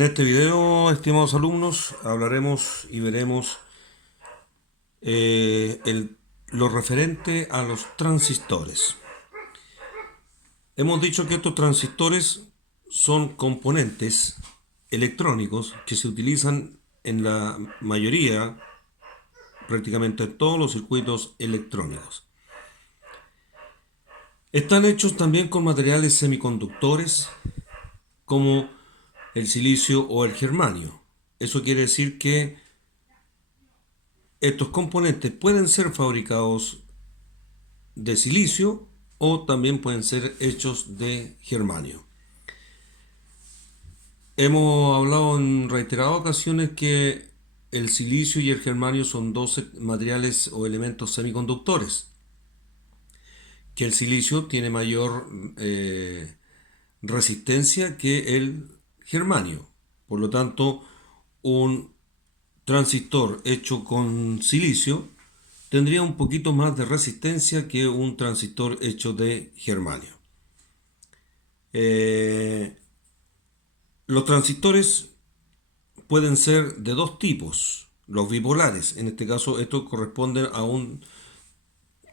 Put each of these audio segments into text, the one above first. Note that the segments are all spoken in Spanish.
En este video, estimados alumnos, hablaremos y veremos lo referente a los transistores. Hemos dicho que estos transistores son componentes electrónicos que se utilizan en la mayoría, prácticamente en todos los circuitos electrónicos. Están hechos también con materiales semiconductores como el silicio o el germanio. Eso quiere decir que estos componentes pueden ser fabricados de silicio o también pueden ser hechos de germanio. Hemos hablado en reiteradas ocasiones que el silicio y el germanio son dos materiales o elementos semiconductores, que el silicio tiene mayor resistencia que el germanio. Por lo tanto, un transistor hecho con silicio tendría un poquito más de resistencia que un transistor hecho de germanio. Los transistores pueden ser de dos tipos, los bipolares. En este caso, esto corresponde a un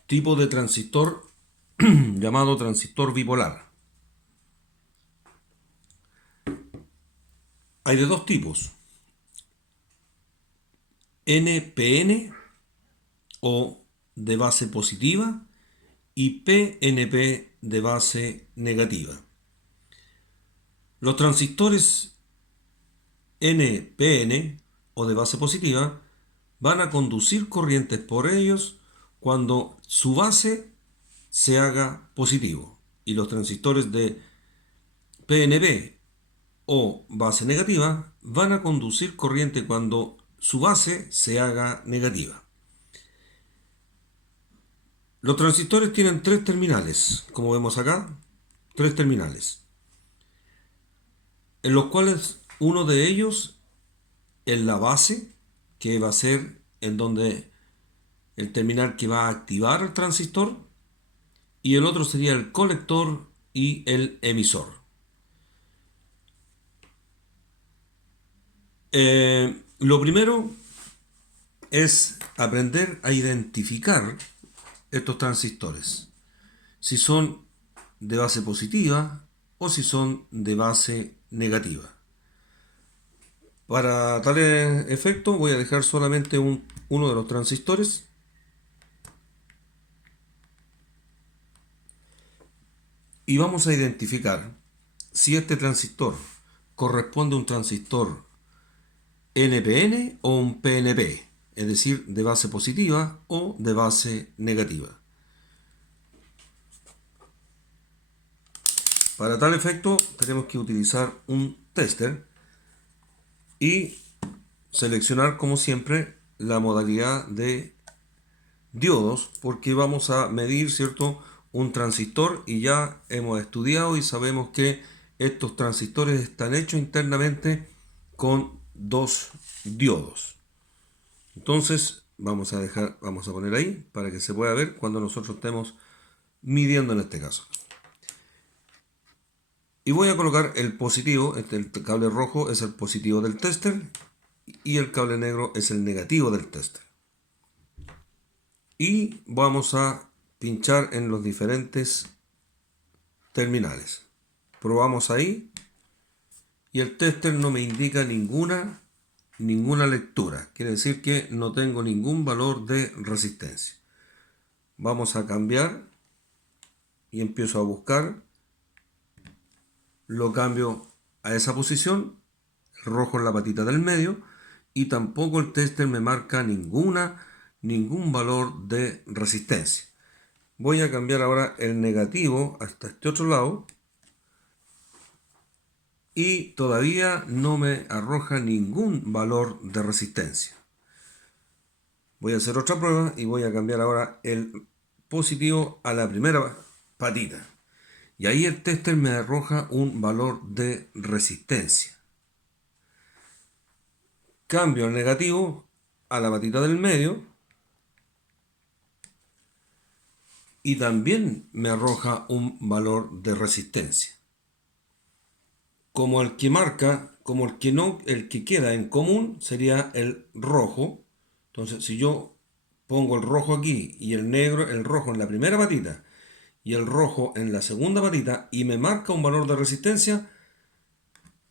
tipo de transistor llamado transistor bipolar. Hay de dos tipos, NPN o de base positiva y PNP de base negativa. Los transistores NPN o de base positiva van a conducir corrientes por ellos cuando su base se haga positivo, y los transistores de PNP o base negativa van a conducir corriente cuando su base se haga negativa. Los transistores tienen tres terminales, como vemos acá, tres terminales, en los cuales uno de ellos es la base, que va a ser en donde el terminal que va a activar el transistor, y el otro sería el colector y el emisor. Lo primero es aprender a identificar estos transistores, si son de base positiva o si son de base negativa. Para tal efecto voy a dejar solamente uno de los transistores y vamos a identificar si este transistor corresponde a un transistor NPN o un PNP, es decir, de base positiva o de base negativa. Para tal efecto tenemos que utilizar un tester y seleccionar, como siempre, la modalidad de diodos, porque vamos a medir, ¿cierto?, un transistor, y ya hemos estudiado y sabemos que estos transistores están hechos internamente con dos diodos. Entonces vamos a poner ahí para que se pueda ver cuando nosotros estemos midiendo en este caso. Y voy a colocar el positivo, el cable rojo es el positivo del tester y el cable negro es el negativo del tester. Y vamos a pinchar en los diferentes terminales. Probamos ahí y el tester no me indica ninguna lectura. Quiere decir que no tengo ningún valor de resistencia. Vamos a cambiar y empiezo a buscar. Lo cambio a esa posición, el rojo en la patita del medio, y tampoco el tester me marca ningún valor de resistencia. Voy a cambiar ahora el negativo hasta este otro lado y todavía no me arroja ningún valor de resistencia. Voy a hacer otra prueba y voy a cambiar ahora el positivo a la primera patita. Y ahí el tester me arroja un valor de resistencia. Cambio el negativo a la patita del medio y también me arroja un valor de resistencia, como el que marca como el que queda en común sería el rojo. Entonces, si yo pongo el rojo aquí y el rojo en la primera patita y el rojo en la segunda patita y me marca un valor de resistencia,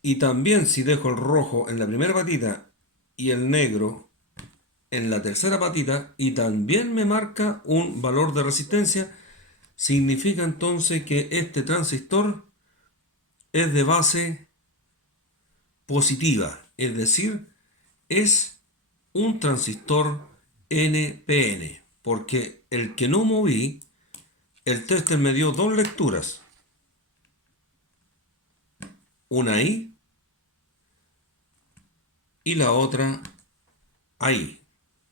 y también si dejo el rojo en la primera patita y el negro en la tercera patita y también me marca un valor de resistencia, significa entonces que este transistor es de base positiva, es decir, es un transistor NPN, porque el que no moví, el tester me dio dos lecturas, una ahí y la otra ahí.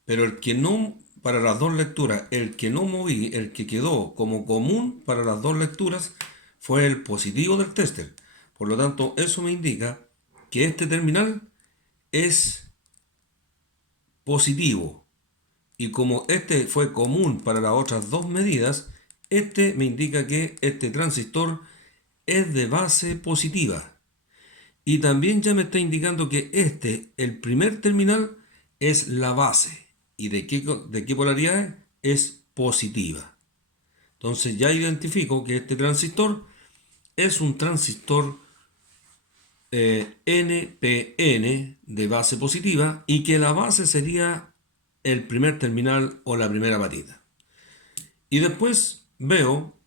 Pero el que no, para las dos lecturas, el que no moví, el que quedó como común para las dos lecturas, fue el positivo del tester. Por lo tanto, eso me indica que este terminal es positivo. Y como este fue común para las otras dos medidas, este me indica que este transistor es de base positiva. Y también ya me está indicando que el primer terminal, es la base. ¿Y de qué polaridad es? Positiva. Entonces ya identifico que este transistor es un transistor NPN de base positiva y que la base sería el primer terminal o la primera patita. Y después veo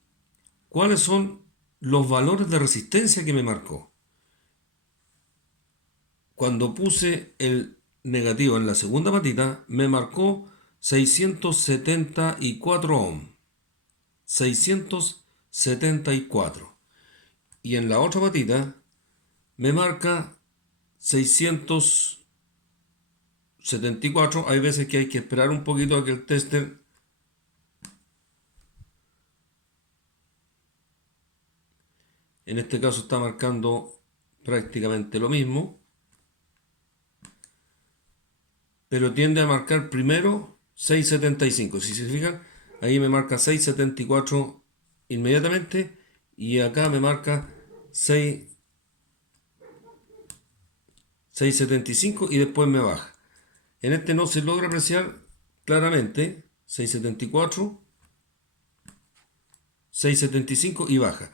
cuáles son los valores de resistencia que me marcó. Cuando puse el negativo en la segunda patita, me marcó 674 ohm. 674. Y en la otra patita me marca 674. Hay veces que hay que esperar un poquito a que el tester en este caso está marcando prácticamente lo mismo, pero tiende a marcar primero 675. Si se fijan, ahí me marca 674 inmediatamente y acá me marca 675 y después me baja. En este no se logra apreciar claramente 674, 675 y baja.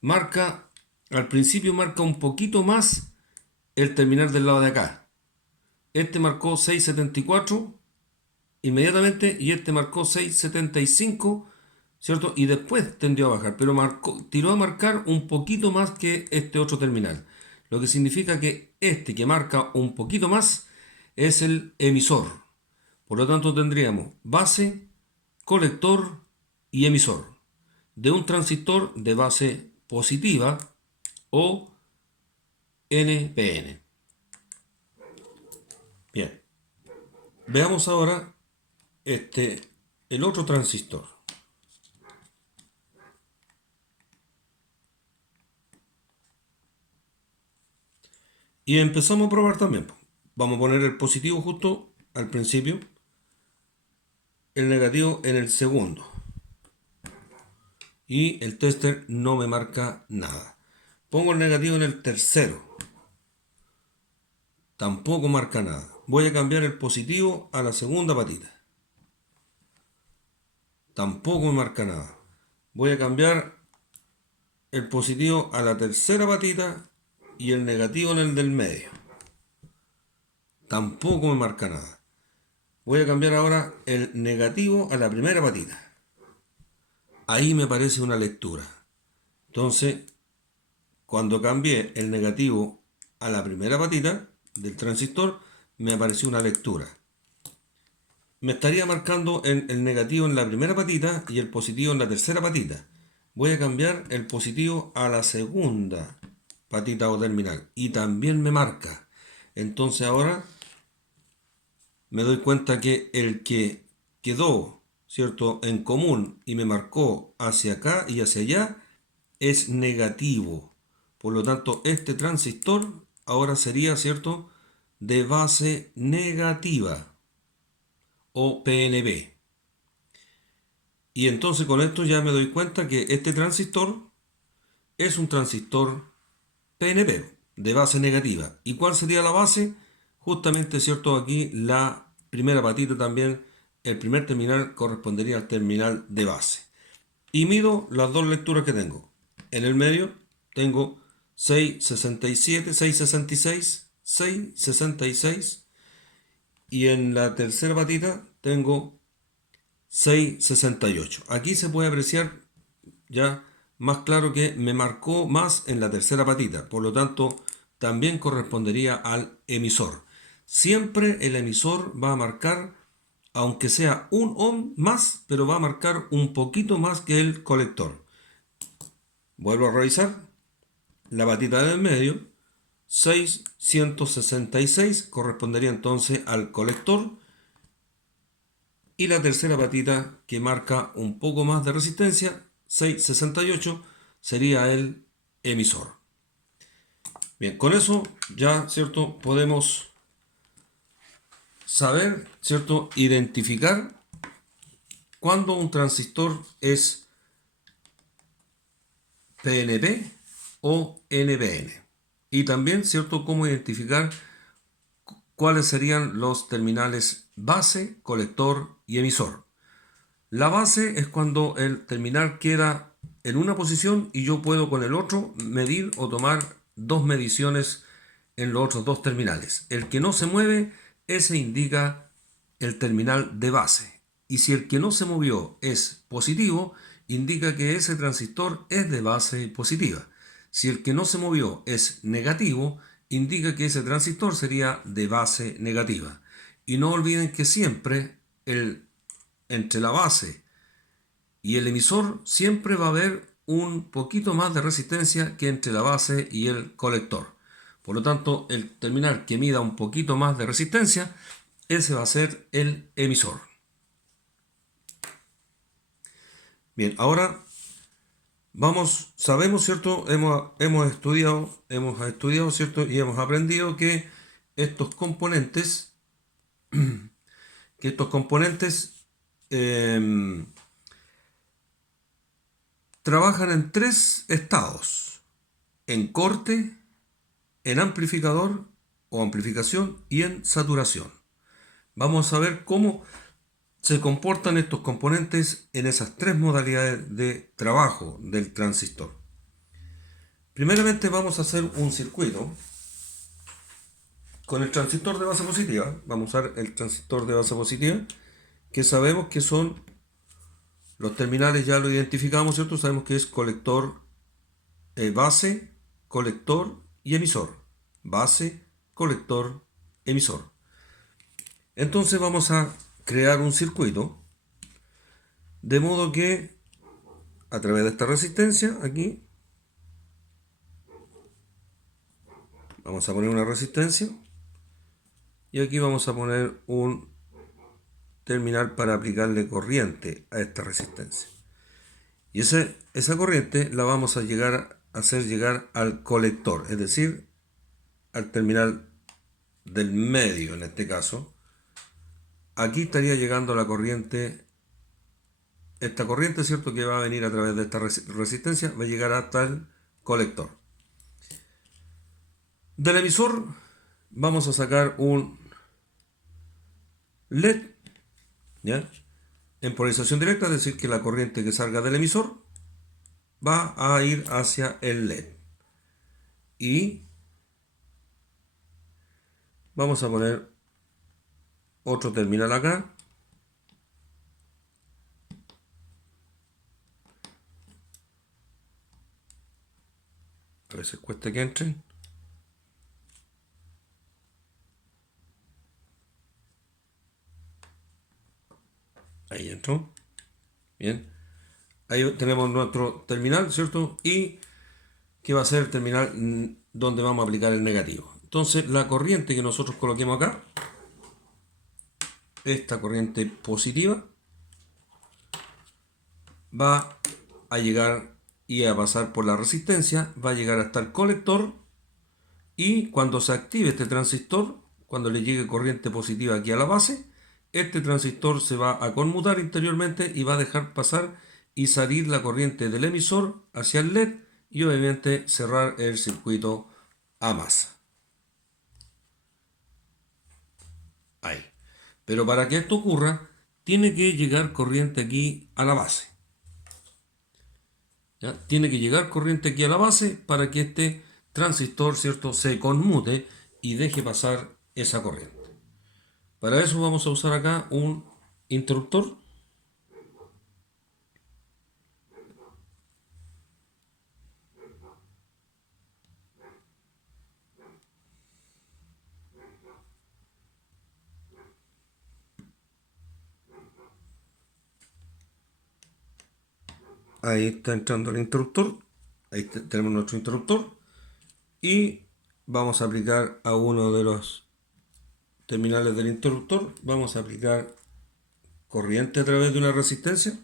Marca, al principio marca un poquito más el terminal del lado de acá. Este marcó 674 inmediatamente y este marcó 675, ¿cierto? Y después tendió a bajar, pero tiró a marcar un poquito más que este otro terminal. Lo que significa que este que marca un poquito más es el emisor. Por lo tanto tendríamos base, colector y emisor de un transistor de base positiva o NPN. Bien, veamos ahora el otro transistor. Y empezamos a probar también. Vamos a poner el positivo justo al principio, el negativo en el segundo. Y el tester no me marca nada. Pongo el negativo en el tercero. Tampoco marca nada. Voy a cambiar el positivo a la segunda patita. Tampoco me marca nada. Voy a cambiar el positivo a la tercera patita y el negativo en el del medio. Tampoco me marca nada. Voy a cambiar ahora el negativo a la primera patita. Ahí me aparece una lectura. Entonces, cuando cambié el negativo a la primera patita del transistor, me apareció una lectura. Me estaría marcando el negativo en la primera patita y el positivo en la tercera patita. Voy a cambiar el positivo a la segunda patita o terminal y también me marca. Entonces ahora me doy cuenta que el que quedó, ¿cierto?, en común y me marcó hacia acá y hacia allá es negativo. Por lo tanto, este transistor ahora sería, ¿cierto?, de base negativa o PNP. Y entonces con esto ya me doy cuenta que este transistor es un transistor PNP. de base negativa. ¿Y cuál sería la base? Justamente, ¿cierto? Aquí la primera patita también, el primer terminal correspondería al terminal de base. Y mido las dos lecturas que tengo. En el medio tengo 6,67, 6,66, 6,66 y en la tercera patita tengo 6,68. Aquí se puede apreciar ya más claro que me marcó más en la tercera patita, por lo tanto también correspondería al emisor. Siempre el emisor va a marcar, aunque sea un ohm más, pero va a marcar un poquito más que el colector. Vuelvo a revisar la patita del medio, 666 correspondería entonces al colector, y la tercera patita que marca un poco más de resistencia, 668, sería el emisor. Bien, con eso ya, ¿cierto? Podemos saber, ¿cierto? Identificar cuando un transistor es PNP o NPN. Y también, ¿cierto? Cómo identificar cuáles serían los terminales base, colector y emisor. La base es cuando el terminal queda en una posición y yo puedo con el otro medir o tomar dos mediciones en los otros dos terminales. El que no se mueve, ese indica el terminal de base. Y si el que no se movió es positivo, indica que ese transistor es de base positiva. Si el que no se movió es negativo, indica que ese transistor sería de base negativa. Y no olviden que siempre entre la base y el emisor siempre va a haber un poquito más de resistencia que entre la base y el colector. Por lo tanto, el terminal que mida un poquito más de resistencia, ese va a ser el emisor. Bien, ahora sabemos, ¿cierto? Hemos estudiado, ¿cierto? Y hemos aprendido que estos componentes, eh, trabajan en tres estados: en corte, en amplificador o amplificación y en saturación. Vamos a ver cómo se comportan estos componentes en esas tres modalidades de trabajo del transistor. Primeramente vamos a hacer un circuito con el transistor de base positiva. Vamos a usar el transistor de base positiva, que sabemos que son los terminales, ya lo identificamos, ¿cierto? Sabemos que es colector, base, colector y emisor. Base, colector, emisor. Entonces vamos a crear un circuito de modo que a través de esta resistencia aquí vamos a poner una resistencia y aquí vamos a poner un terminal para aplicarle corriente a esta resistencia. Y esa corriente la vamos a hacer llegar al colector, es decir, al terminal del medio en este caso. Aquí estaría llegando la corriente, esta corriente, ¿cierto? Que va a venir a través de esta resistencia, va a llegar hasta el colector. Del emisor vamos a sacar un LED, ¿ya? En polarización directa, es decir, que la corriente que salga del emisor va a ir hacia el LED. Y vamos a poner otro terminal acá. A veces cuesta que entren. Ahí entró. Bien. Ahí tenemos nuestro terminal, ¿cierto? Y que va a ser el terminal donde vamos a aplicar el negativo. Entonces la corriente que nosotros coloquemos acá, esta corriente positiva, va a llegar y a pasar por la resistencia, va a llegar hasta el colector, y cuando se active este transistor, cuando le llegue corriente positiva aquí a la base, este transistor se va a conmutar interiormente y va a dejar pasar y salir la corriente del emisor hacia el LED y obviamente cerrar el circuito a más. Ahí. Pero para que esto ocurra, tiene que llegar corriente aquí a la base. ¿Ya? Tiene que llegar corriente aquí a la base para que este transistor, ¿cierto?, se conmute y deje pasar esa corriente. Para eso vamos a usar acá un interruptor. Ahí está entrando el interruptor. Ahí tenemos nuestro interruptor. Y vamos a aplicar a uno de los terminales del interruptor. Vamos a aplicar corriente a través de una resistencia.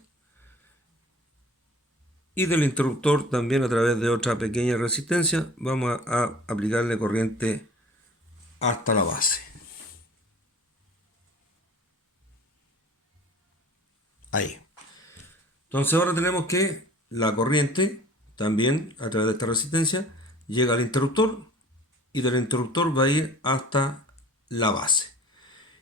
Y del interruptor también a través de otra pequeña resistencia. Vamos a aplicarle corriente hasta la base. Ahí. Entonces ahora tenemos que la corriente también a través de esta resistencia llega al interruptor y del interruptor va a ir hasta la base.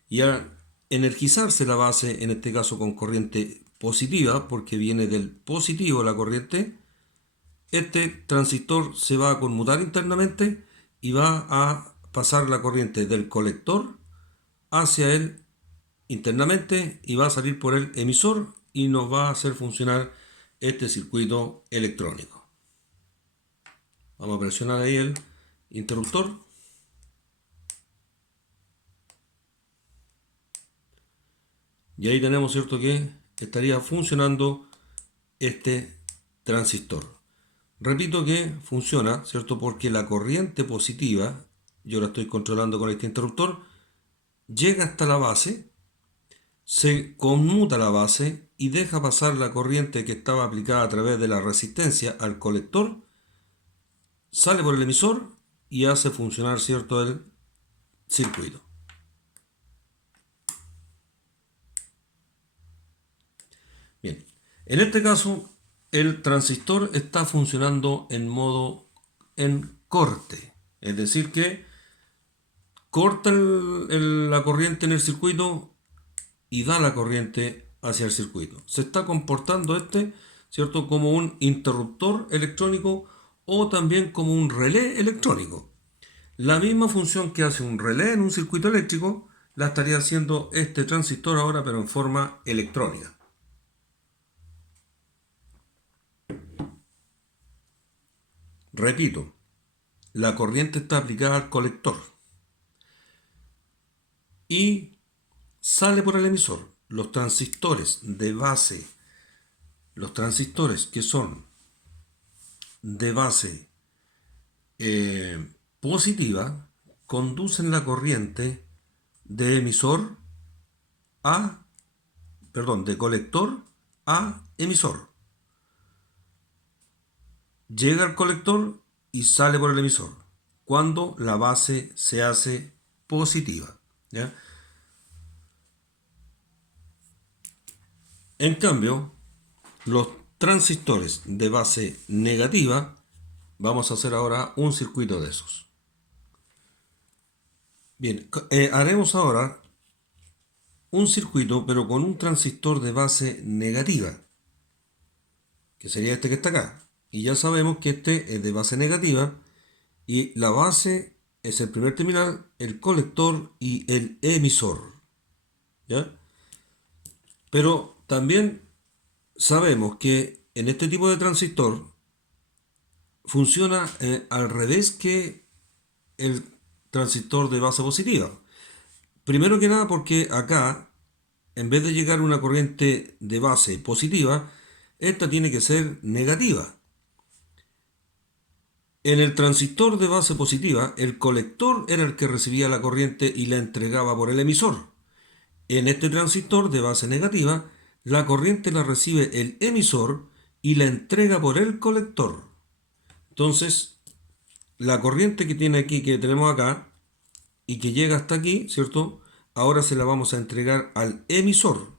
Y al energizarse la base, en este caso con corriente positiva, porque viene del positivo la corriente, este transistor se va a conmutar internamente y va a pasar la corriente del colector hacia él internamente y va a salir por el emisor y nos va a hacer funcionar este circuito electrónico. Vamos a presionar ahí el interruptor. Y ahí tenemos, ¿cierto?, que estaría funcionando este transistor. Repito que funciona, ¿cierto?, porque la corriente positiva, yo la estoy controlando con este interruptor, llega hasta la base, se conmuta la base y deja pasar la corriente que estaba aplicada a través de la resistencia al colector, sale por el emisor y hace funcionar, ¿cierto?, el circuito. Bien, en este caso el transistor está funcionando en modo en corte, es decir que corta la corriente en el circuito y da la corriente hacia el circuito. Se está comportando este, ¿cierto?, como un interruptor electrónico o también como un relé electrónico. La misma función que hace un relé en un circuito eléctrico la estaría haciendo este transistor ahora, pero en forma electrónica. Repito, la corriente está aplicada al colector y sale por el emisor. Los transistores de base, los transistores que son de base positiva, conducen la corriente de emisor a, perdón, de colector a emisor. Llega al colector y sale por el emisor cuando la base se hace positiva, ¿ya? En cambio, los transistores de base negativa, vamos a hacer ahora un circuito de esos. Bien, haremos ahora un circuito pero con un transistor de base negativa, que sería este que está acá. Y ya sabemos que este es de base negativa y la base es el primer terminal, el colector y el emisor, ¿ya? Pero también sabemos que en este tipo de transistor funciona al revés que el transistor de base positiva. Primero que nada porque acá, en vez de llegar una corriente de base positiva, esta tiene que ser negativa. En el transistor de base positiva, el colector era el que recibía la corriente y la entregaba por el emisor. En este transistor de base negativa, la corriente la recibe el emisor y la entrega por el colector. Entonces, la corriente que tiene aquí, que tenemos acá, y que llega hasta aquí, ¿cierto? Ahora se la vamos a entregar al emisor.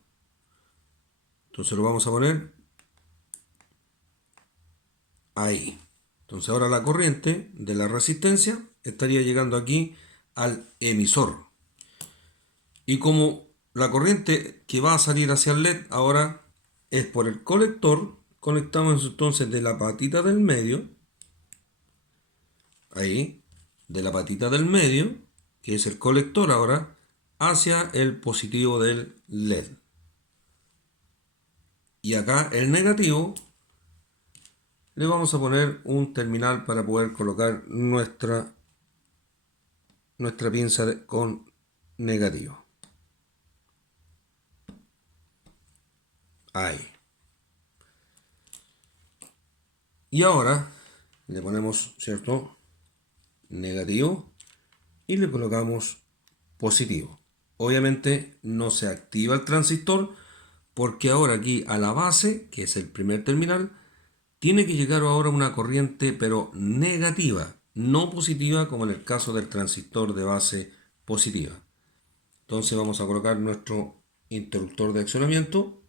Entonces lo vamos a poner ahí. Entonces ahora la corriente de la resistencia estaría llegando aquí al emisor. Y como la corriente que va a salir hacia el LED ahora es por el colector, conectamos entonces de la patita del medio, ahí, de la patita del medio, que es el colector ahora, hacia el positivo del LED. Y acá el negativo le vamos a poner un terminal para poder colocar nuestra pinza con negativo. Ahí. Y ahora le ponemos, ¿cierto?, negativo y le colocamos positivo. Obviamente no se activa el transistor porque ahora aquí a la base, que es el primer terminal, tiene que llegar ahora una corriente pero negativa, no positiva como en el caso del transistor de base positiva. Entonces vamos a colocar nuestro interruptor de accionamiento.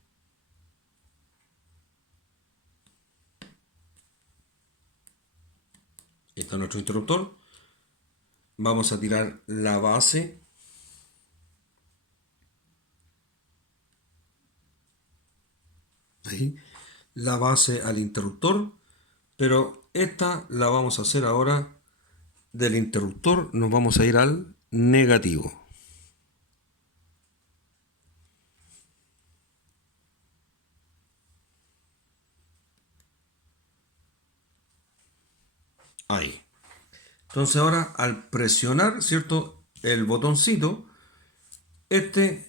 Está nuestro interruptor. Vamos a tirar la base. Ahí. La base al interruptor. Pero esta la vamos a hacer ahora del interruptor. Nos vamos a ir al negativo. Ahí. Entonces ahora al presionar, ¿cierto?, el botoncito, el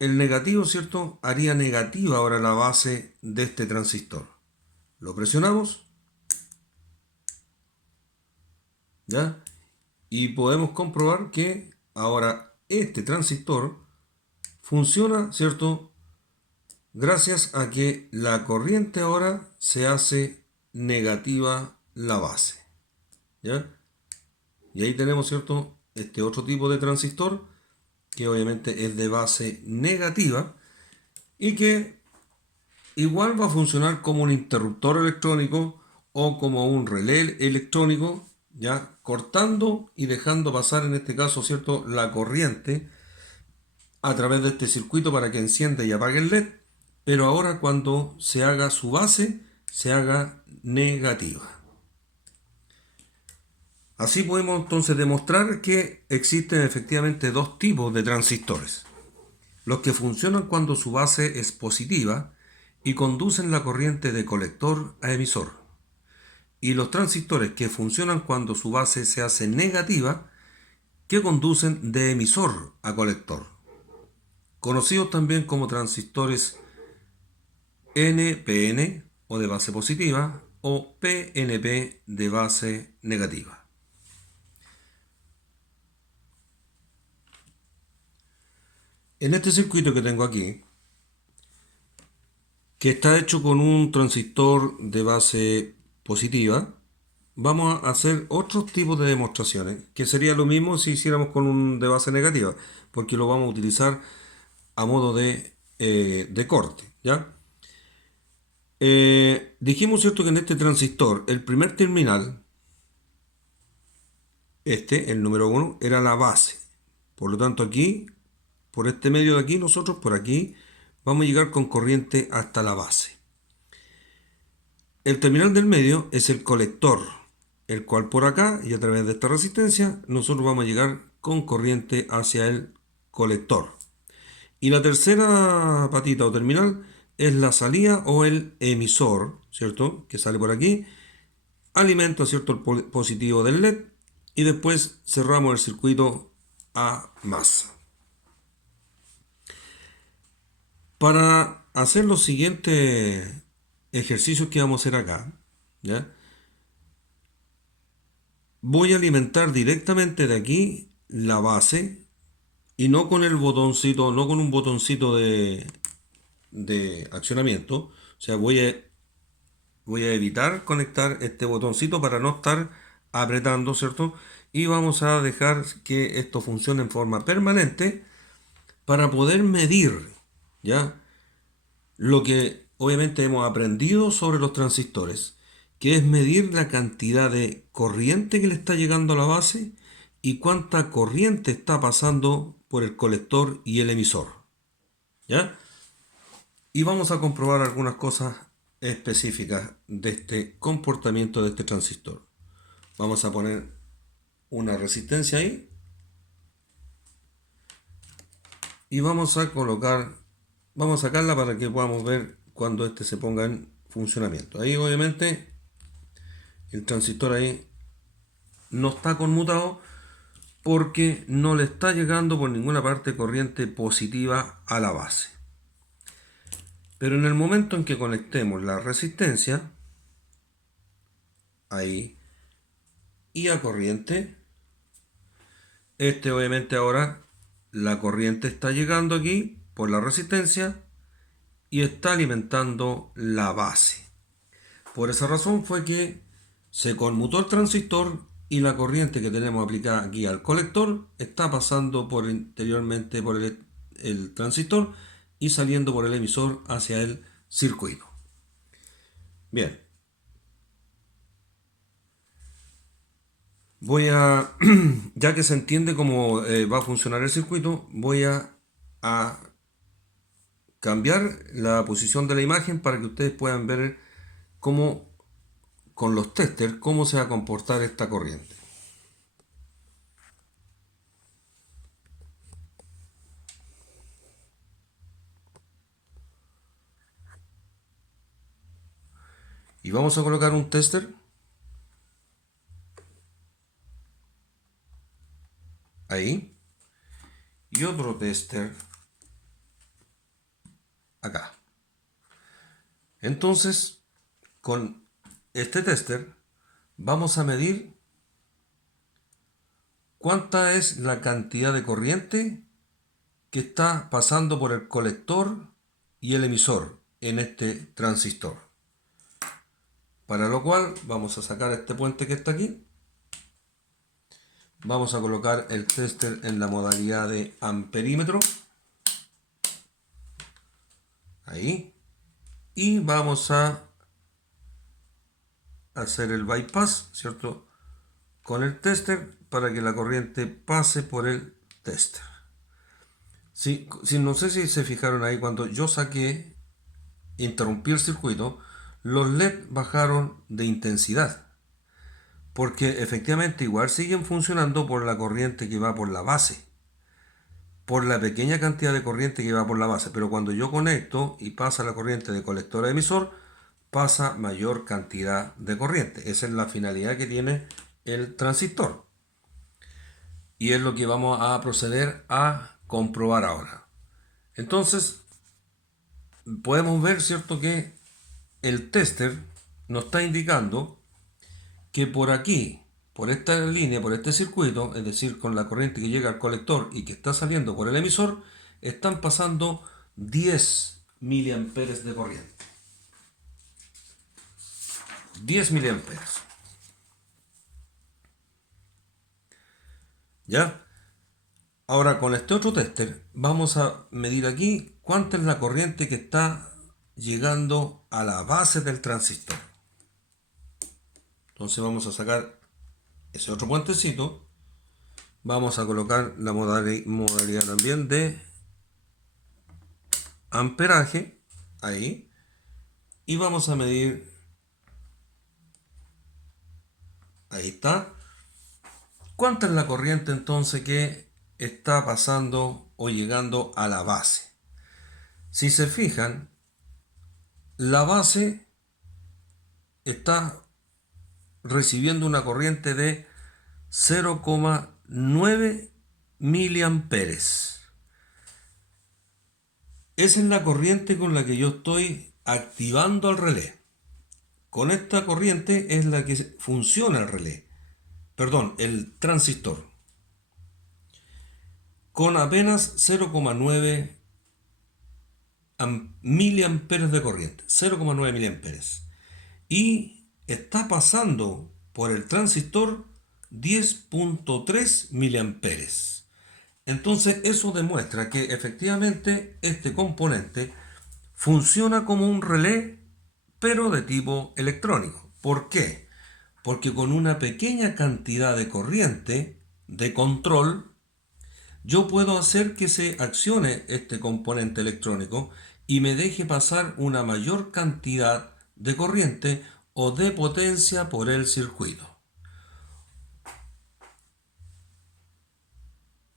negativo, ¿cierto?, haría negativa ahora la base de este transistor. Lo presionamos, ¿ya? Y podemos comprobar que ahora este transistor funciona, ¿cierto?, gracias a que la corriente ahora se hace negativa la base, ¿ya? Y ahí tenemos, ¿cierto?, este otro tipo de transistor que obviamente es de base negativa y que igual va a funcionar como un interruptor electrónico o como un relé electrónico, ya cortando y dejando pasar en este caso, ¿cierto?, la corriente a través de este circuito para que encienda y apague el LED, pero ahora cuando se haga su base se haga negativa. Así podemos entonces demostrar que existen efectivamente dos tipos de transistores. Los que funcionan cuando su base es positiva y conducen la corriente de colector a emisor. Y los transistores que funcionan cuando su base se hace negativa, que conducen de emisor a colector. Conocidos también como transistores NPN o de base positiva o PNP de base negativa. En este circuito que tengo aquí, que está hecho con un transistor de base positiva, vamos a hacer otros tipos de demostraciones, que sería lo mismo si hiciéramos con un de base negativa, porque lo vamos a utilizar a modo de corte, ¿ya? Dijimos, ¿cierto?, que en este transistor, el primer terminal, el número 1, era la base. Por lo tanto, aquí, por este medio de aquí, nosotros por aquí, vamos a llegar con corriente hasta la base. El terminal del medio es el colector, el cual por acá y a través de esta resistencia nosotros vamos a llegar con corriente hacia el colector. Y la tercera patita o terminal es la salida o el emisor, ¿cierto?, que sale por aquí, alimenta, ¿cierto?, el positivo del LED y después cerramos el circuito a más. Para hacer los siguientes ejercicios que vamos a hacer acá, ¿ya?, voy a alimentar directamente de aquí la base y no con el botoncito, no con un botoncito de accionamiento. O sea, voy a evitar conectar este botoncito para no estar apretando, ¿cierto? Y vamos a dejar que esto funcione en forma permanente para poder medir, ¿ya?, lo que obviamente hemos aprendido sobre los transistores que es medir la cantidad de corriente que le está llegando a la base y cuánta corriente está pasando por el colector y el emisor. ¿Ya? Y vamos a comprobar algunas cosas específicas de este comportamiento de este transistor. Vamos a poner una resistencia ahí y vamos a sacarla para que podamos ver cuando este se ponga en funcionamiento. Ahí obviamente el transistor ahí no está conmutado porque no le está llegando por ninguna parte corriente positiva a la base. Pero en el momento en que conectemos la resistencia ahí y a corriente, obviamente ahora la corriente está llegando aquí por la resistencia y está alimentando la base. Por esa razón fue que se conmutó el transistor y la corriente que tenemos aplicada aquí al colector está pasando interiormente por el transistor y saliendo por el emisor hacia el circuito. Bien. Ya que se entiende cómo va a funcionar el circuito, voy a cambiar la posición de la imagen para que ustedes puedan ver cómo, con los testers, cómo se va a comportar esta corriente. Y vamos a colocar un tester ahí y otro tester acá. Entonces, con este tester vamos a medir cuánta es la cantidad de corriente que está pasando por el colector y el emisor en este transistor. Para lo cual vamos a sacar este puente que está aquí. Vamos a colocar el tester en la modalidad de amperímetro. Ahí. Y vamos a hacer el bypass, ¿cierto? Con el tester para que la corriente pase por el tester. Sí, no sé si se fijaron ahí, cuando yo interrumpí el circuito, los LED bajaron de intensidad. Porque efectivamente igual siguen funcionando por la corriente que va por la base. Por la pequeña cantidad de corriente que va por la base. Pero cuando yo conecto y pasa la corriente de colector a emisor, pasa mayor cantidad de corriente. Esa es la finalidad que tiene el transistor. Y es lo que vamos a proceder a comprobar ahora. Entonces, podemos ver, ¿cierto?, que el tester nos está indicando que por aquí, por esta línea, por este circuito, es decir, con la corriente que llega al colector y que está saliendo por el emisor, están pasando 10 miliamperes de corriente. 10 miliamperes. ¿Ya? Ahora con este otro tester vamos a medir aquí cuánta es la corriente que está llegando a la base del transistor. Entonces vamos a sacar ese otro puentecito. Vamos a colocar la modalidad también de amperaje ahí. Y vamos a medir. Ahí está. ¿Cuánta es la corriente entonces que está pasando o llegando a la base? Si se fijan, la base está recibiendo una corriente de 0,9 miliamperes. Esa es la corriente con la que yo estoy activando el relé. Con esta corriente es la que funciona el relé. Perdón, el transistor. Con apenas 0,9 miliamperes de corriente. 0,9 miliamperes. Y está pasando por el transistor 10.3 miliamperes. Entonces eso demuestra que efectivamente este componente funciona como un relé, pero de tipo electrónico. ¿Por qué? Porque con una pequeña cantidad de corriente de control, yo puedo hacer que se accione este componente electrónico y me deje pasar una mayor cantidad de corriente o de potencia por el circuito.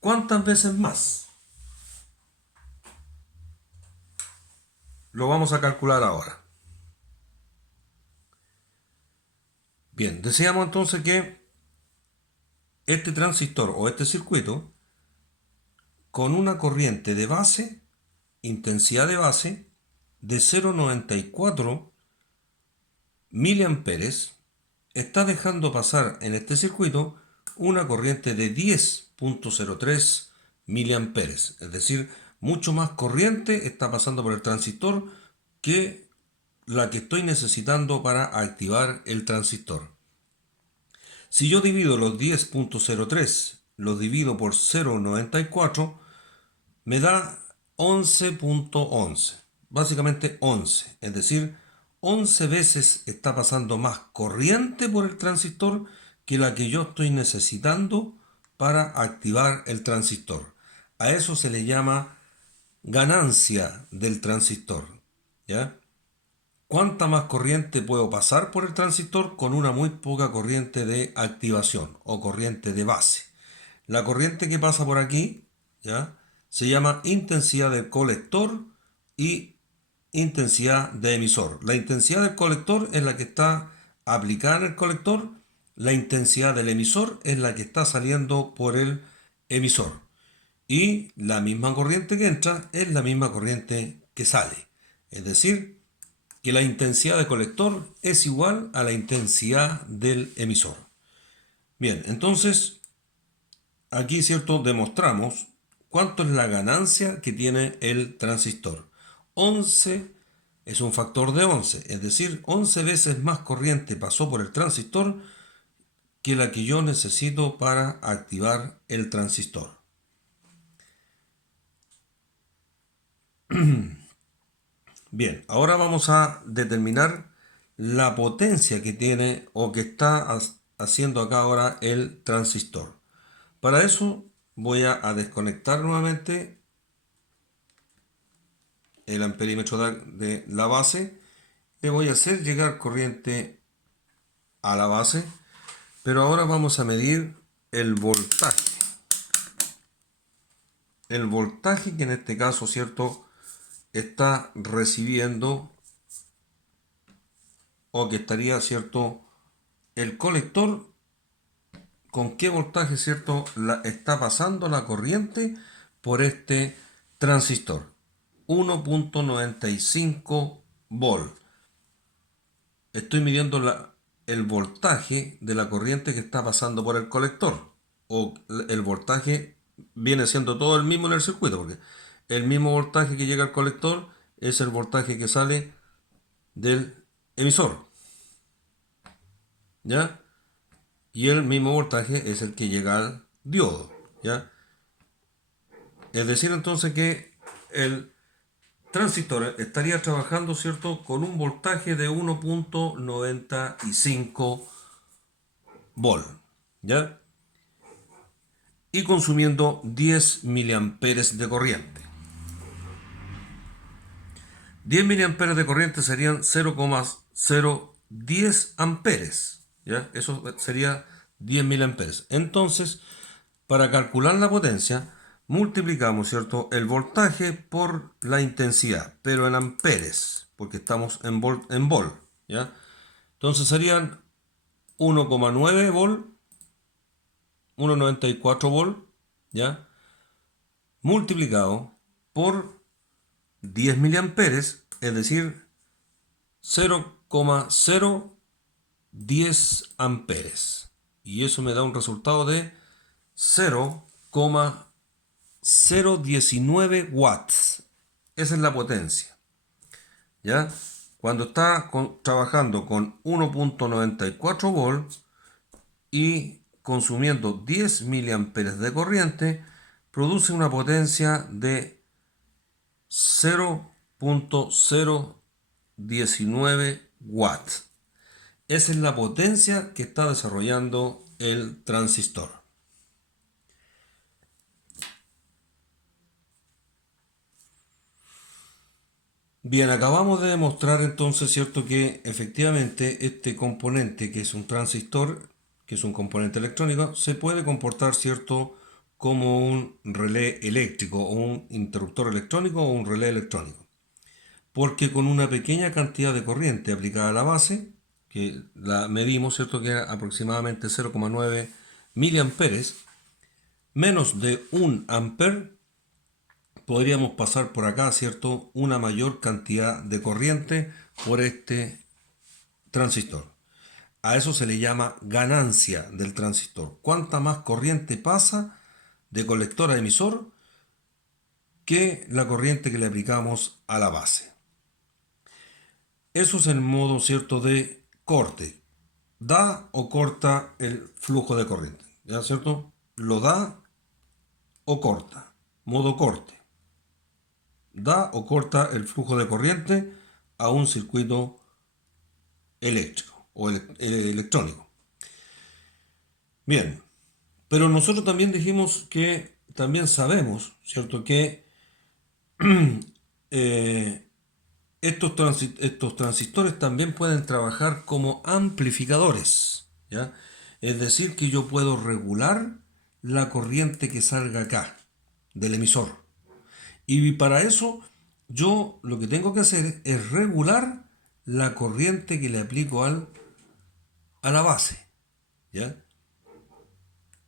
¿Cuántas veces más? Lo vamos a calcular ahora. Bien, decíamos entonces que este transistor o este circuito, con una corriente de base, intensidad de base, de 0,94 miliamperes, está dejando pasar en este circuito una corriente de 10,03 miliamperes. Es decir, mucho más corriente está pasando por el transistor que la que estoy necesitando para activar el transistor. Si yo divido los 10,03, los divido por 0,94, me da 11,11. Básicamente 11. Es decir, 11 veces está pasando más corriente por el transistor que la que yo estoy necesitando para activar el transistor. A eso se le llama ganancia del transistor. ¿Ya? ¿Cuánta más corriente puedo pasar por el transistor con una muy poca corriente de activación o corriente de base? La corriente que pasa por aquí, ¿ya?, se llama intensidad del colector y intensidad de emisor. La intensidad del colector es la que está aplicada en el colector, la intensidad del emisor es la que está saliendo por el emisor. Y la misma corriente que entra es la misma corriente que sale. Es decir, que la intensidad del colector es igual a la intensidad del emisor. Bien, entonces aquí, ¿cierto?, demostramos cuánto es la ganancia que tiene el transistor. 11 es un factor de 11, es decir, 11 veces más corriente pasó por el transistor que la que yo necesito para activar el transistor. Bien, ahora vamos a determinar la potencia que tiene o que está haciendo acá ahora el transistor. Para eso voy a desconectar nuevamente el amperímetro de la base. Le voy a hacer llegar corriente a la base, pero ahora vamos a medir el voltaje. El voltaje que en este caso, ¿cierto?, está recibiendo o que estaría, ¿cierto?, el colector, con qué voltaje, ¿cierto?, está pasando la corriente por este transistor. 1,95 volt. Estoy midiendo el voltaje de la corriente que está pasando por el colector. O el voltaje viene siendo todo el mismo en el circuito, porque el mismo voltaje que llega al colector es el voltaje que sale del emisor. ¿Ya? Y el mismo voltaje es el que llega al diodo. ¿Ya? Es decir, entonces que el transistor estaría trabajando, ¿cierto?, con un voltaje de 1,95 volt, ¿ya?, y consumiendo 10 miliamperes de corriente. 10 miliamperes de corriente serían 0,010 amperes, ¿ya? Eso sería 10 miliamperes. Entonces, para calcular la potencia, multiplicamos, ¿cierto?, el voltaje por la intensidad, pero en amperes, porque estamos en volt, ¿ya? Entonces serían 1,9 volt, 1,94 volt, ¿ya?, multiplicado por 10 miliamperes, es decir, 0,010 amperes. Y eso me da un resultado de 0,019 watts. Esa es la potencia. ¿Ya? Cuando está trabajando con 1,94 volts y consumiendo 10 miliamperes de corriente, produce una potencia de 0,019 watts. Esa es la potencia que está desarrollando el transistor. Bien, acabamos de demostrar entonces, ¿cierto?, que efectivamente este componente, que es un transistor, que es un componente electrónico, se puede comportar, ¿cierto?, como un relé eléctrico o un interruptor electrónico o un relé electrónico. Porque con una pequeña cantidad de corriente aplicada a la base, que la medimos, ¿cierto?, que era aproximadamente 0,9 miliamperes, menos de 1 amper, podríamos pasar por acá, ¿cierto?, una mayor cantidad de corriente por este transistor. A eso se le llama ganancia del transistor. Cuanta más corriente pasa de colector a emisor que la corriente que le aplicamos a la base. Eso es el modo, ¿cierto?, de corte. Da o corta el flujo de corriente. ¿Ya, cierto? Lo da o corta. Modo corte. Da o corta el flujo de corriente a un circuito eléctrico o electrónico. Bien, pero nosotros también dijimos que también sabemos, ¿cierto?, que eh, estos transistores también pueden trabajar como amplificadores, ¿ya? Es decir, que yo puedo regular la corriente que salga acá del emisor. Y para eso yo lo que tengo que hacer es regular la corriente que le aplico a la base, ¿ya?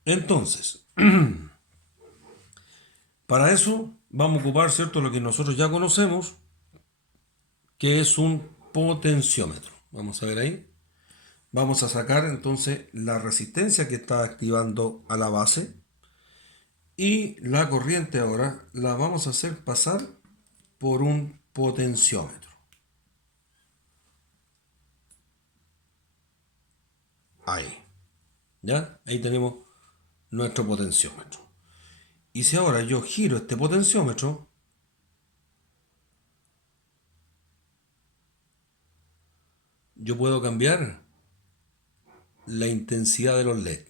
Entonces, para eso vamos a ocupar, ¿cierto?, lo que nosotros ya conocemos, que es un potenciómetro. Vamos a ver ahí. Vamos a sacar entonces la resistencia que está activando a la base y la corriente ahora la vamos a hacer pasar por un potenciómetro. Ahí. ¿Ya? Ahí tenemos nuestro potenciómetro. Y si ahora yo giro este potenciómetro, yo puedo cambiar la intensidad de los LED.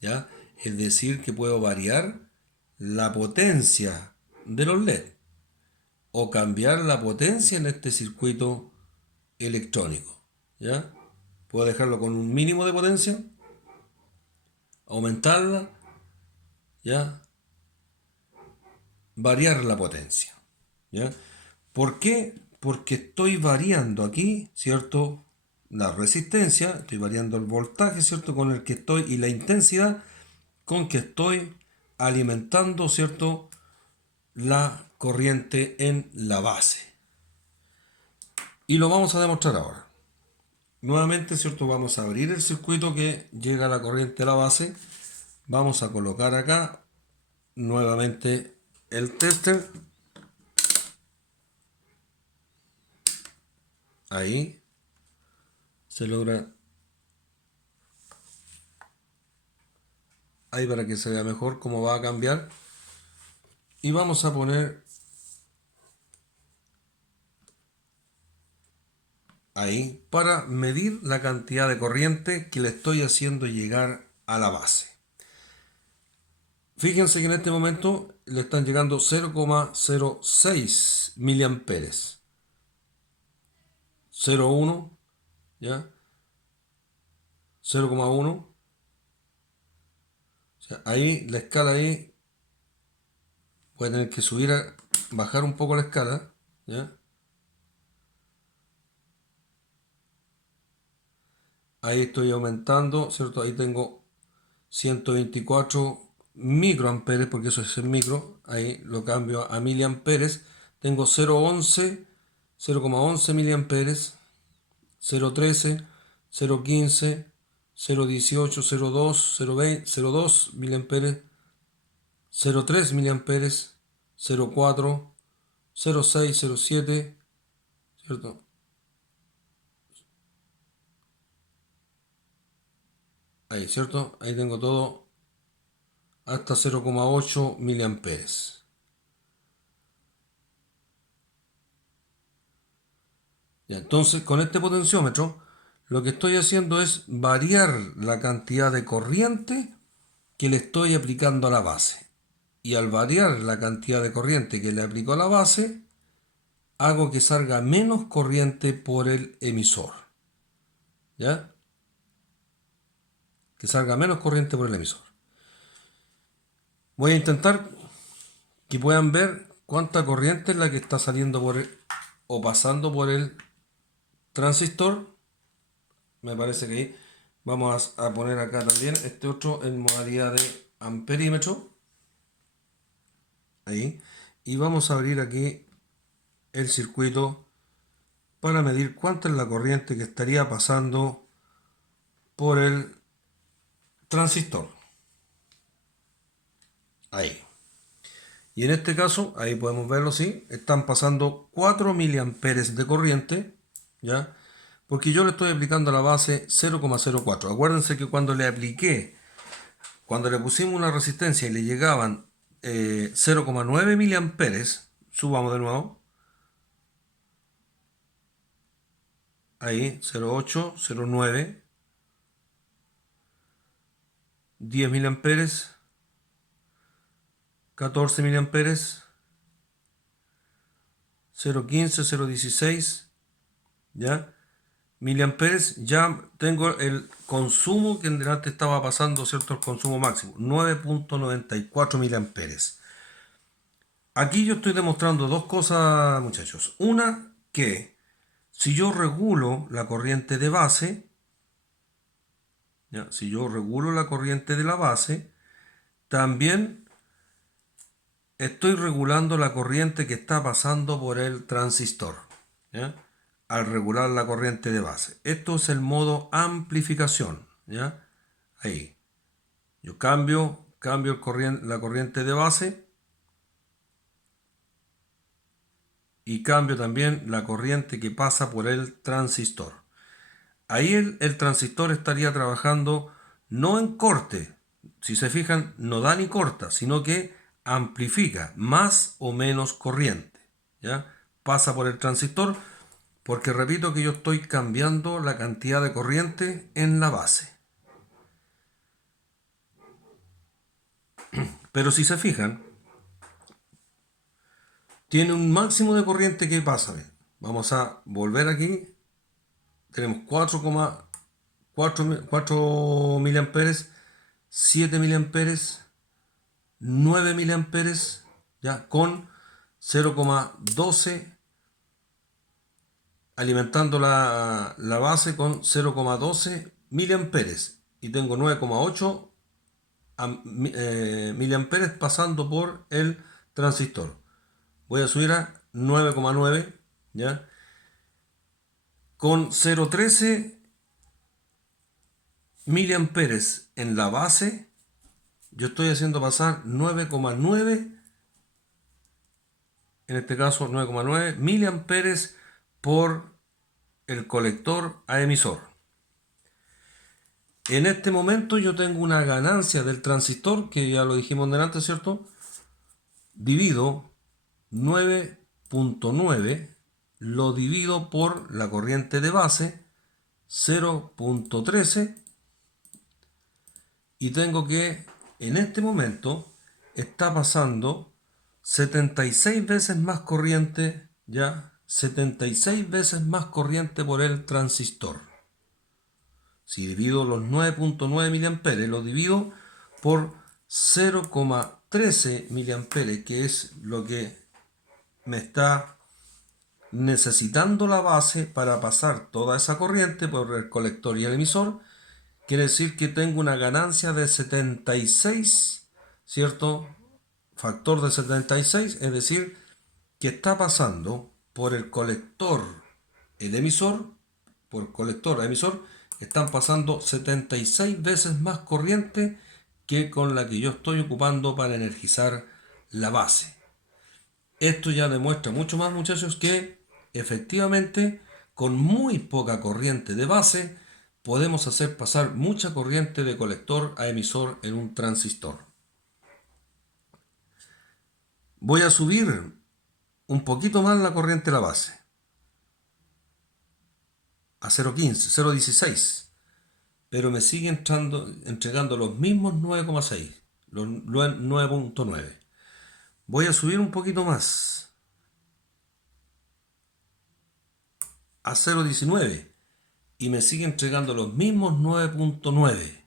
¿Ya? Es decir, que puedo variar la potencia de los LED o cambiar la potencia en este circuito electrónico. ¿Ya? Puedo dejarlo con un mínimo de potencia, aumentarla, ¿ya? Variar la potencia. ¿Ya? ¿Por qué? Porque estoy variando aquí, ¿cierto?, la resistencia, estoy variando el voltaje, ¿cierto?, con el que estoy y la intensidad con que estoy alimentando, ¿cierto?, la corriente en la base. Y lo vamos a demostrar ahora. Nuevamente, ¿cierto?, vamos a abrir el circuito que llega a la corriente a la base. Vamos a colocar acá nuevamente el tester. Ahí se logra. Ahí para que se vea mejor cómo va a cambiar. Y vamos a poner ahí para medir la cantidad de corriente que le estoy haciendo llegar a la base. Fíjense que en este momento le están llegando 0,06 miliamperes. 0,1, ¿ya? 0,1. O sea, ahí la escala ahí voy a tener que bajar un poco la escala, ¿ya? Ahí estoy aumentando, ¿cierto? Ahí tengo 124 microamperes, porque eso es el micro. Ahí lo cambio a miliamperes. Tengo 0,11 miliamperes, 0,13, 0,15, 0,18, 0,2, 0,20, 0,2 miliamperes, 0,3 miliamperes, 0,4, 0,6, 0,7, ¿cierto? Ahí, ¿cierto? Ahí tengo todo hasta 0,8 miliamperes. Ya, entonces, con este potenciómetro, lo que estoy haciendo es variar la cantidad de corriente que le estoy aplicando a la base. Y al variar la cantidad de corriente que le aplico a la base, hago que salga menos corriente por el emisor. ¿Ya? Que salga menos corriente por el emisor. Voy a intentar que puedan ver cuánta corriente es la que está saliendo por el, o pasando por el transistor. Me parece que ahí vamos a poner acá también este otro en modalidad de amperímetro. Ahí. Y vamos a abrir aquí el circuito para medir cuánta es la corriente que estaría pasando por el transistor. Ahí. Y en este caso, ahí podemos verlo, sí, están pasando 4 miliamperes de corriente, ¿ya? Porque yo le estoy aplicando a la base 0,04. Acuérdense que cuando le apliqué, cuando le pusimos una resistencia y le llegaban 0,9 miliamperes, subamos de nuevo, ahí, 0,8, 0,9, 10 miliamperes, 14 miliamperes, 0,15, 0,16, ¿ya? Miliamperes, ya tengo el consumo que en delante estaba pasando, ¿cierto? El consumo máximo, 9,94 miliamperes. Aquí yo estoy demostrando dos cosas, muchachos. Una, que si yo regulo la corriente de base, ¿ya? Si yo regulo la corriente de la base, también estoy regulando la corriente que está pasando por el transistor, ¿ya? Al regular la corriente de base. Esto es el modo amplificación, ¿ya? Ahí. Yo cambio la corriente de base y cambio también la corriente que pasa por el transistor. Ahí el transistor estaría trabajando no en corte. Si se fijan, no da ni corta, sino que amplifica más o menos corriente, ¿ya? Pasa por el transistor porque repito que yo estoy cambiando la cantidad de corriente en la base. Pero si se fijan, tiene un máximo de corriente que pasa. Vamos a volver aquí. Tenemos 4,4 miliamperes, 7 miliamperes, 9 miliamperes, ya con 0,12 alimentando la base con 0,12 miliamperes y tengo 9,8 miliamperes pasando por el transistor. Voy a subir a 9,9, ¿ya? Con 0,13 miliamperes en la base, yo estoy haciendo pasar 9,9, en este caso 9,9 miliamperes por el colector a emisor. En este momento yo tengo una ganancia del transistor, que ya lo dijimos delante, ¿cierto? Divido 9,9, lo divido por la corriente de base, 0,13, y tengo que, en este momento, está pasando 76 veces más corriente, ya, 76 veces más corriente por el transistor. Si divido los 9,9 miliamperes, lo divido por 0,13 miliamperes, que es lo que me está necesitando la base para pasar toda esa corriente por el colector y el emisor, quiere decir que tengo una ganancia de 76, ¿cierto? Factor de 76, es decir, que está pasando por el colector, el emisor, por colector a emisor, están pasando 76 veces más corriente que con la que yo estoy ocupando para energizar la base. Esto ya demuestra mucho más, muchachos, que efectivamente con muy poca corriente de base podemos hacer pasar mucha corriente de colector a emisor en un transistor. Voy a subir un poquito más la corriente de la base. a 0,15, 0,16, pero me sigue entregando los mismos 9,6, los 9,9. Voy a subir un poquito más, a 0,19, y me sigue entregando los mismos 9,9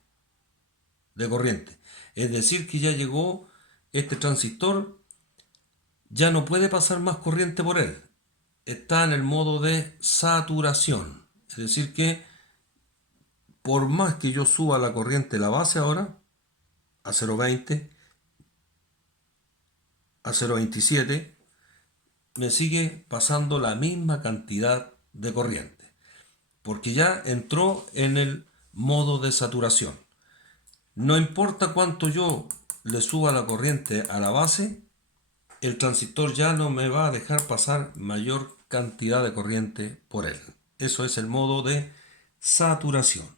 de corriente. Es decir, que ya llegó este transistor, ya no puede pasar más corriente por él. Está en el modo de saturación. Es decir que por más que yo suba la corriente de la base ahora a 0,20, a 0,27, me sigue pasando la misma cantidad de corriente, porque ya entró en el modo de saturación. No importa cuánto yo le suba la corriente a la base, el transistor ya no me va a dejar pasar mayor cantidad de corriente por él. Eso es el modo de saturación.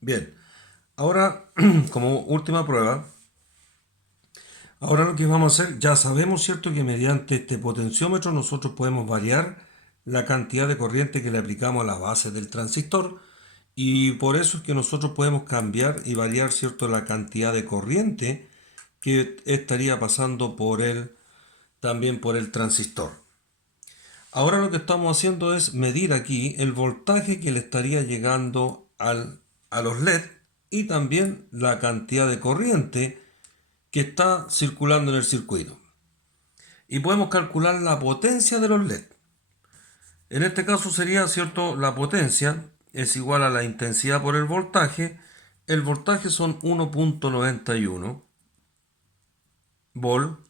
Bien, ahora como última prueba, ahora lo que vamos a hacer, ya sabemos, ¿cierto?, que mediante este potenciómetro nosotros podemos variar la cantidad de corriente que le aplicamos a la base del transistor, y por eso es que nosotros podemos cambiar y variar, ¿cierto?, la cantidad de corriente que estaría pasando por también por el transistor. Ahora lo que estamos haciendo es medir aquí el voltaje que le estaría llegando a los LED y también la cantidad de corriente que está circulando en el circuito. Y podemos calcular la potencia de los LED. En este caso sería, ¿cierto?, la potencia es igual a la intensidad por el voltaje. El voltaje son 1,91 volt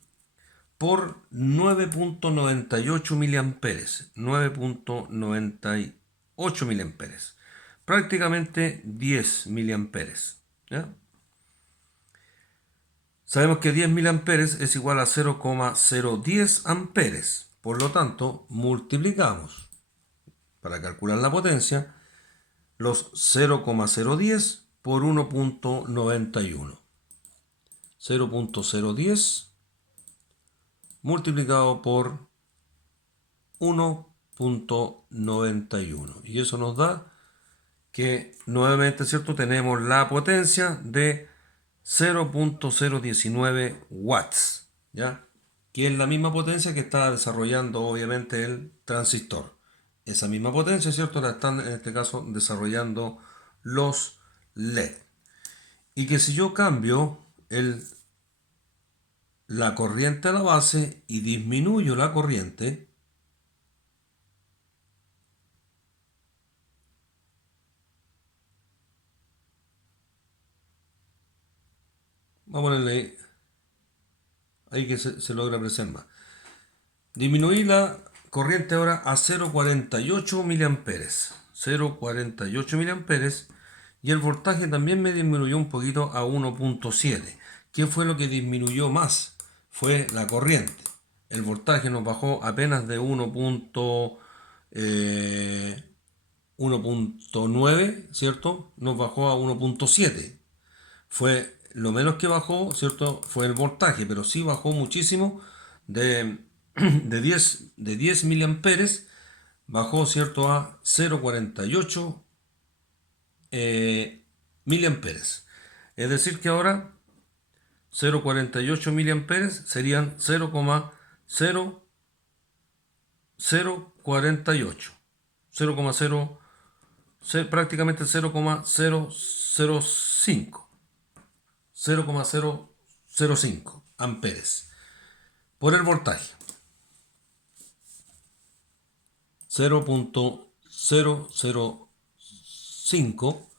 por 9,98 miliamperes. 9,98 miliamperes. Prácticamente 10 miliamperes. ¿Ya? Sabemos que 10 miliamperes es igual a 0,010 amperes. Por lo tanto, multiplicamos para calcular la potencia los 0,010 por 1,91. 0,010 multiplicado por 1,91. Y eso nos da que nuevamente, ¿cierto?, tenemos la potencia de 0,019 watts, ¿ya?, que es la misma potencia que está desarrollando obviamente el transistor. Esa misma potencia, ¿cierto?, la están en este caso desarrollando los LED. Y que si yo cambio la corriente a la base y disminuyo la corriente, vamos a ponerle ahí que se logra apreciar más. Disminuí la corriente ahora a 0,48 miliamperes. 0,48 miliamperes. Y el voltaje también me disminuyó un poquito a 1,7. ¿Qué fue lo que disminuyó más? Fue la corriente. El voltaje nos bajó apenas de 1,9, ¿cierto? Nos bajó a 1,7. Fue lo menos que bajó, ¿cierto? Fue el voltaje, pero sí bajó muchísimo de 10 miliamperes, bajó, ¿cierto?, a 0,48 miliamperes. Es decir que ahora 0,48 miliamperes serían 0,0048. 0,0, prácticamente 0,005. 0,005 amperes por el voltaje. 0,005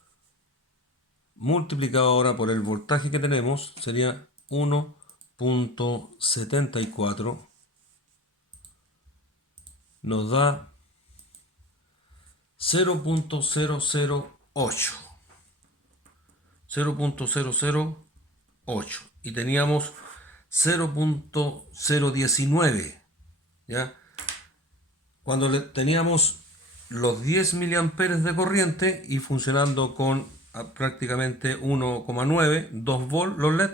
multiplicado ahora por el voltaje que tenemos sería 1,74, nos da 0,008. 0,008 y teníamos 0,019, ¿ya? Cuando teníamos los 10 miliamperes de corriente y funcionando con prácticamente 1,9, 2 volt los LED,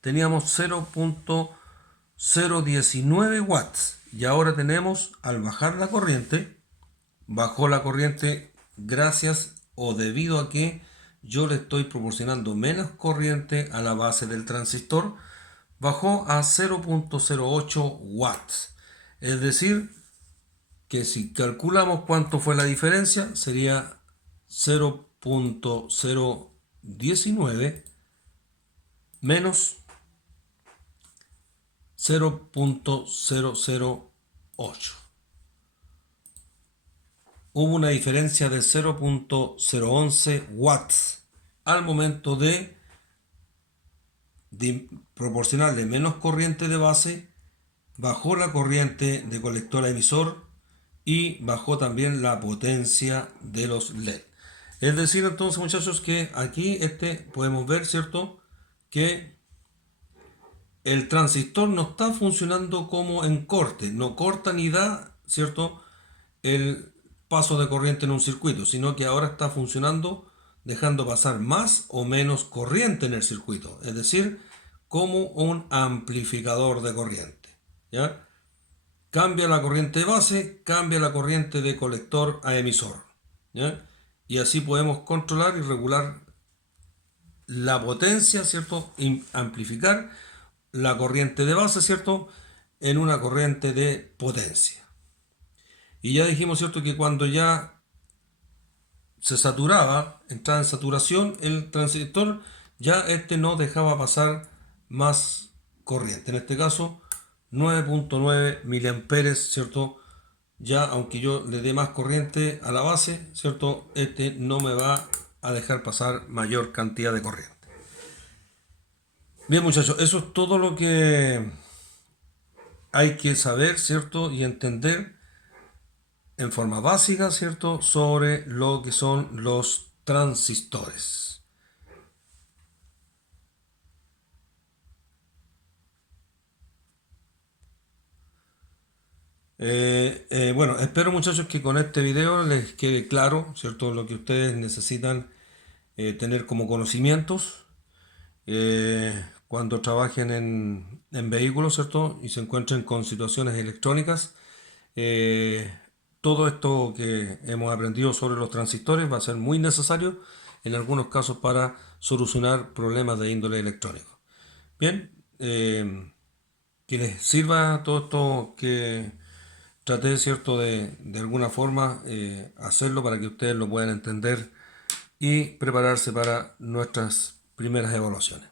teníamos 0.019 watts y ahora tenemos, al bajar la corriente, bajó la corriente gracias o debido a que yo le estoy proporcionando menos corriente a la base del transistor, bajó a 0.08 watts. Es decir, que si calculamos cuánto fue la diferencia, sería 0.019 menos 0.008. Hubo una diferencia de 0.011 watts al momento de proporcionarle menos corriente de base, bajó la corriente de colector a emisor y bajó también la potencia de los LED. Es decir, entonces, muchachos, que aquí podemos ver, ¿cierto?, que el transistor no está funcionando como en corte, no corta ni da, ¿cierto?, el paso de corriente en un circuito, sino que ahora está funcionando dejando pasar más o menos corriente en el circuito, es decir, como un amplificador de corriente, ¿ya? Cambia la corriente de base, cambia la corriente de colector a emisor, ¿ya? Y así podemos controlar y regular la potencia, ¿cierto? Amplificar la corriente de base, ¿cierto?, en una corriente de potencia. Y ya dijimos, ¿cierto?, que cuando ya se saturaba, entraba en saturación el transistor, ya no dejaba pasar más corriente. En este caso, 9.9 miliamperes, ¿cierto? Ya, aunque yo le dé más corriente a la base, ¿cierto?, no me va a dejar pasar mayor cantidad de corriente. Bien, muchachos, eso es todo lo que hay que saber, ¿cierto?, y entender en forma básica, ¿cierto?, sobre lo que son los transistores. Bueno, espero, muchachos, que con este video les quede claro, ¿cierto?, lo que ustedes necesitan tener como conocimientos cuando trabajen en vehículos, ¿cierto?, y se encuentren con situaciones electrónicas. Todo esto que hemos aprendido sobre los transistores va a ser muy necesario en algunos casos para solucionar problemas de índole electrónico. Bien, que les sirva todo esto que traté, ¿cierto?, de alguna forma hacerlo para que ustedes lo puedan entender y prepararse para nuestras primeras evaluaciones.